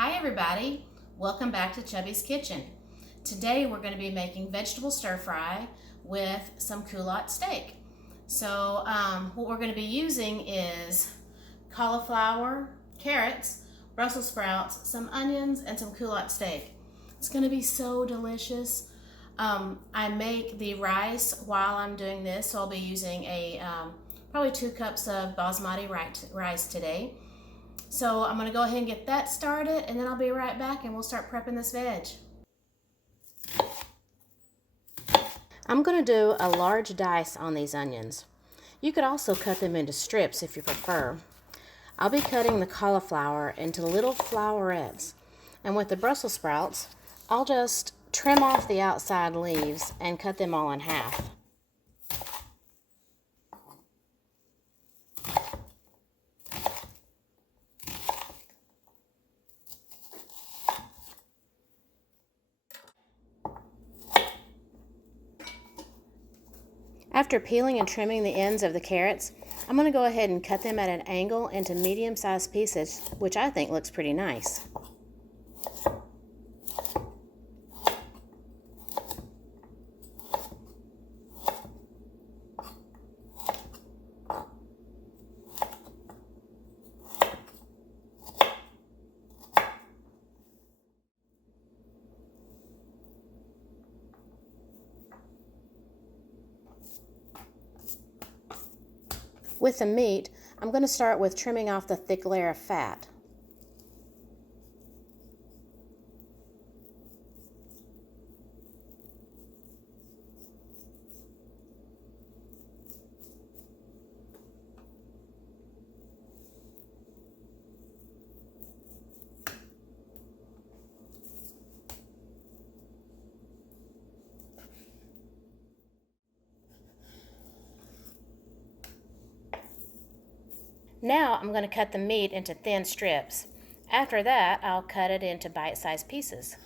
Hi everybody, welcome back to Chubby's Kitchen. Today we're going to be making vegetable stir fry with some Coulotte steak. So what we're going to be using is cauliflower, carrots, Brussels sprouts, some onions, and some Coulotte steak. It's going to be so delicious. I make the rice while I'm doing this, so I'll be using probably 2 cups of Basmati rice today. So I'm going to go ahead and get that started, and then I'll be right back and we'll start prepping this veg. I'm going to do a large dice on these onions. You could also cut them into strips if you prefer. I'll be cutting the cauliflower into little flowerets, and with the Brussels sprouts, I'll just trim off the outside leaves and cut them all in half. After peeling and trimming the ends of the carrots, I'm going to go ahead and cut them at an angle into medium-sized pieces, which I think looks pretty nice. With the meat, I'm going to start with trimming off the thick layer of fat. Now I'm going to cut the meat into thin strips. After that, I'll cut it into bite-sized pieces.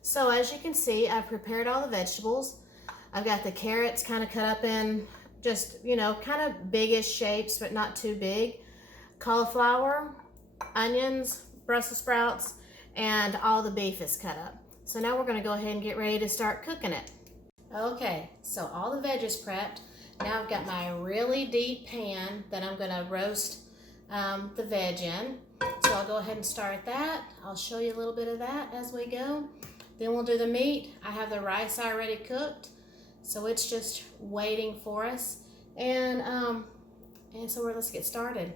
So as you can see, I've prepared all the vegetables. I've got the carrots kind of cut up in just, kind of biggish shapes, but not too big. Cauliflower, onions, Brussels sprouts, and all the beef is cut up. So now we're going to go ahead and get ready to start cooking it. Okay, so all the veg is prepped. Now I've got my really deep pan that I'm going to roast the veg in. So I'll go ahead and start that. I'll show you a little bit of that as we go. Then we'll do the meat. I have the rice already cooked, so it's just waiting for us. And so let's get started.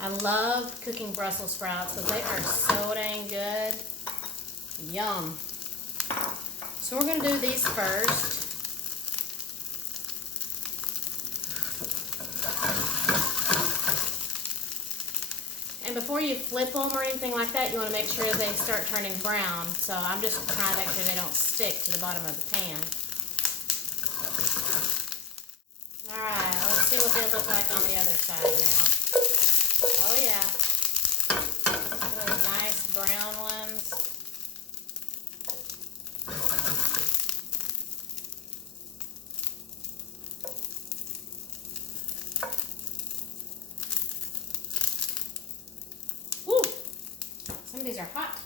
I love cooking Brussels sprouts, but they are so dang good. Yum. So we're going to do these first. And before you flip them or anything like that, you want to make sure they start turning brown. So I'm just trying to make sure they don't stick to the bottom of the pan. Alright, let's see what they look like on the other side now. Oh yeah. Those nice brown ones. Woo! Some of these are hot.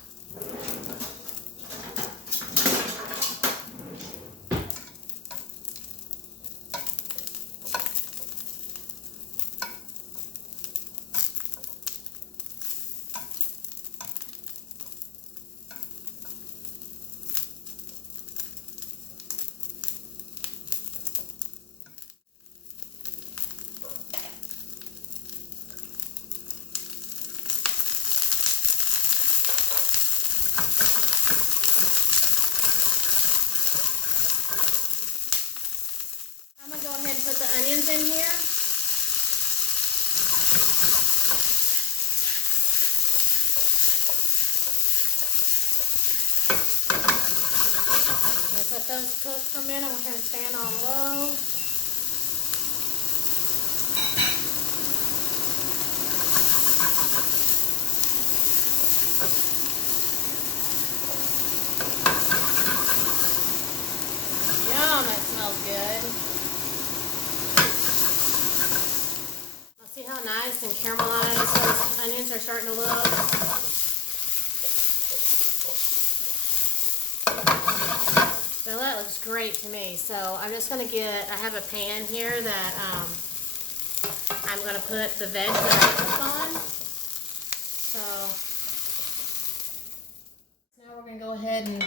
those cook for a minute. I'm going to stand on low. Yum, that smells good. See how nice and caramelized those onions are starting to look? So that looks great to me. So I'm just going to I have a pan here that I'm going to put the veg that I cooked on. So now we're going to go ahead and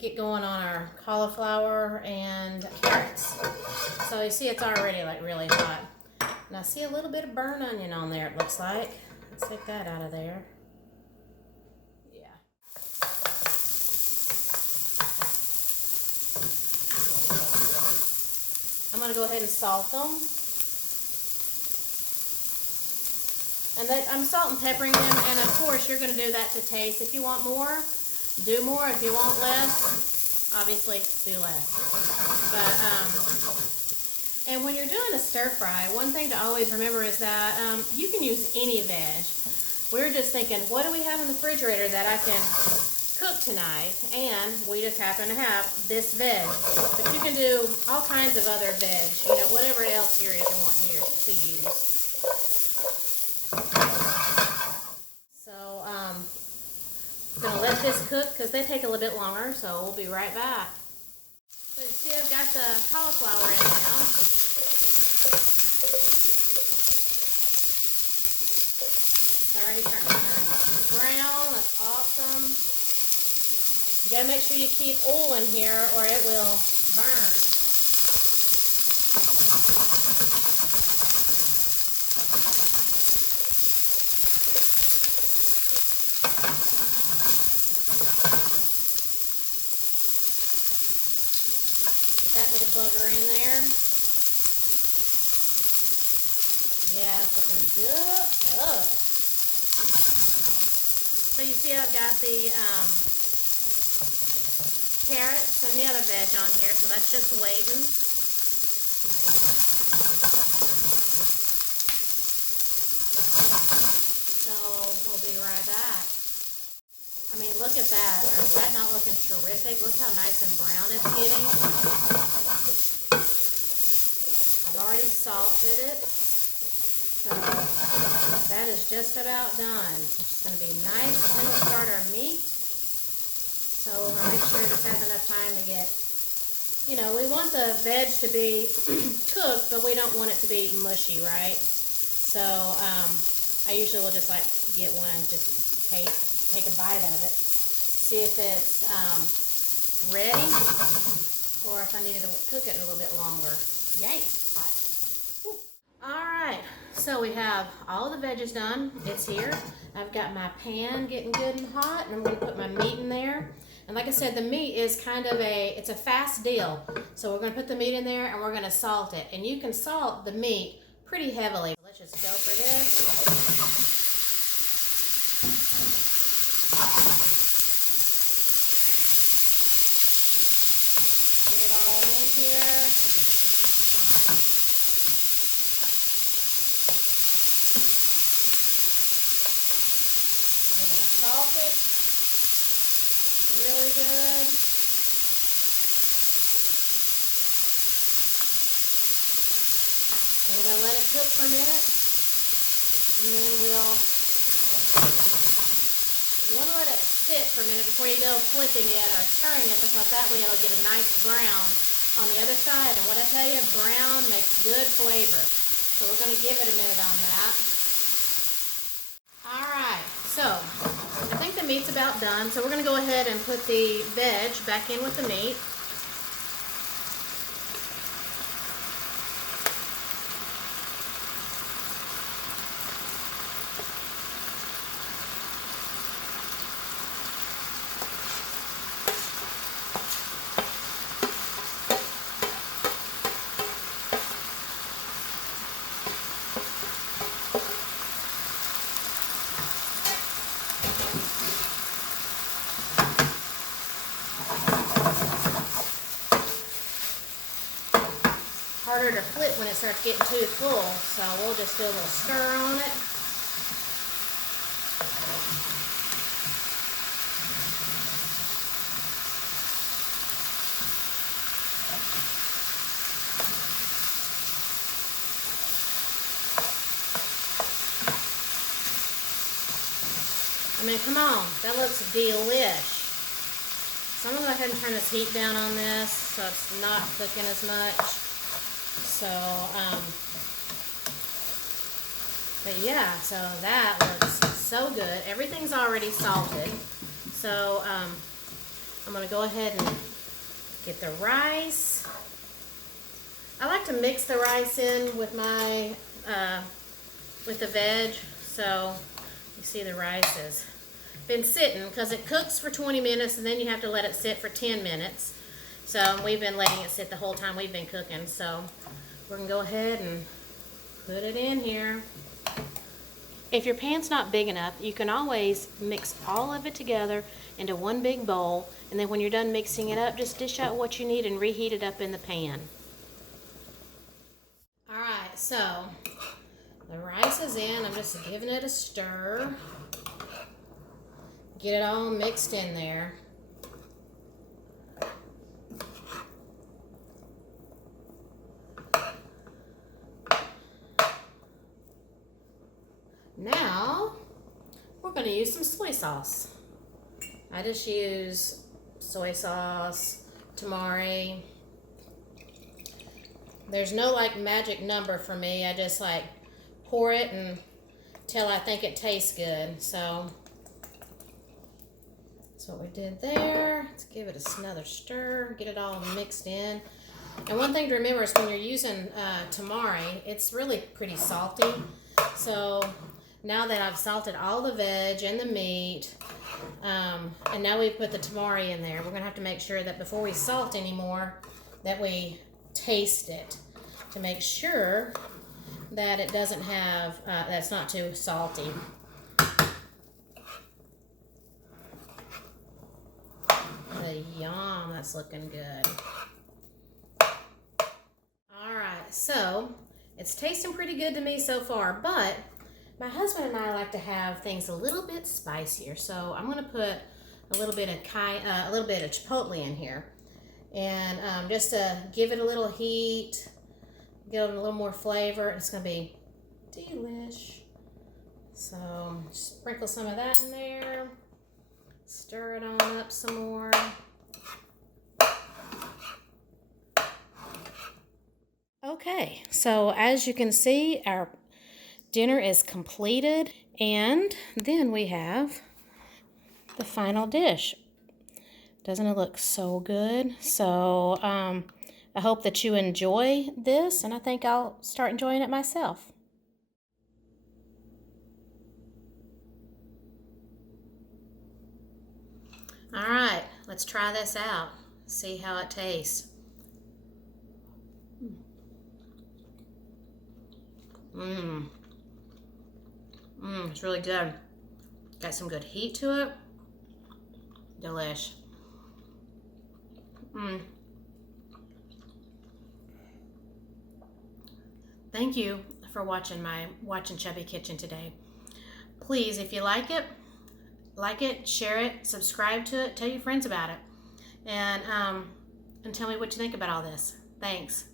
get going on our cauliflower and carrots. So you see it's already like really hot. And I see a little bit of burnt onion on there, it looks like. Let's take that out of there. Yeah. I'm going to go ahead and salt them. And I'm salt and peppering them, and of course you're going to do that to taste. If you want more, do more. If you want less, obviously do less. And when you're doing a stir fry, one thing to always remember is that you can use any veg. We're just thinking, what do we have in the refrigerator that I can cook tonight? And we just happen to have this veg. But you can do all kinds of other veg, you know, whatever else you're even wanting to use. So I'm going to let this cook because they take a little bit longer, so we'll be right back. So you see I've got the cauliflower in now. It's already starting to turn brown. That's awesome. You gotta make sure you keep oil in here or it will burn. That little bugger in there. Yeah, it's looking good. Oh. So you see I've got the carrots and the other veg on here, so that's just waiting. So we'll be right back. I mean, look at that. Or is that not looking terrific? Look how nice and brown it's getting. I've already salted it. So that is just about done. It's just going to be nice. Then we'll start our meat. So we're going to make sure this has enough time to get, you know, we want the veg to be cooked, but we don't want it to be mushy, right? So I usually will just like get one, just take a bite of it, see if it's ready, or if I needed to cook it a little bit longer. Yikes, hot. Whew. All right, so we have all the veggies done. It's here. I've got my pan getting good and hot, and I'm going to put my meat in there. And like I said, the meat is kind of it's a fast deal. So we're going to put the meat in there, and we're going to salt it. And you can salt the meat pretty heavily. Let's just go for this. Salt it really good. And we're going to let it cook for a minute. And then you want to let it sit for a minute before you go flipping it or stirring it, because that way it'll get a nice brown on the other side. And what I tell you, brown makes good flavor. So we're going to give it a minute on that. Alright, so I think the meat's about done. So we're going to go ahead and put the veg back in with the meat. harder to flip when it starts getting too full. So we'll just do a little stir on it. I mean, come on, that looks delish. So I'm gonna go ahead and turn this heat down on this so it's not cooking as much. So, but yeah, so that looks so good. Everything's already salted. So I'm gonna go ahead and get the rice. I like to mix the rice in with my, with the veg. So you see the rice has been sitting because it cooks for 20 minutes and then you have to let it sit for 10 minutes. So we've been letting it sit the whole time we've been cooking. So we're gonna go ahead and put it in here. If your pan's not big enough, you can always mix all of it together into one big bowl, and then when you're done mixing it up, just dish out what you need and reheat it up in the pan. Alright, so the rice is in. I'm just giving it a stir. Get it all mixed in there. Now, we're going to use some soy sauce. I just use soy sauce, tamari. There's no like magic number for me. I just like pour it until I think it tastes good. So that's what we did there. Let's give it another stir, get it all mixed in. And one thing to remember is when you're using tamari, it's really pretty salty. So now that I've salted all the veg and the meat, and now we've put the tamari in there, we're gonna have to make sure that before we salt anymore, that we taste it to make sure that it doesn't have, that's not too salty. Yum, that's looking good. Alright, so it's tasting pretty good to me so far, but my husband and I like to have things a little bit spicier, so I'm going to put a little bit of chipotle in here, and just to give it a little heat, give it a little more flavor. It's going to be delish. So sprinkle some of that in there, stir it on up some more. Okay, so as you can see, our dinner is completed, and then we have the final dish. Doesn't it look so good? So I hope that you enjoy this, and I think I'll start enjoying it myself. All right, let's try this out, see how it tastes. It's really good. Got some good heat to it. Delish. Thank you for watching Chubby Kitchen today. Please, if you like it, share it, subscribe to it, tell your friends about it, and tell me what you think about all this. Thanks.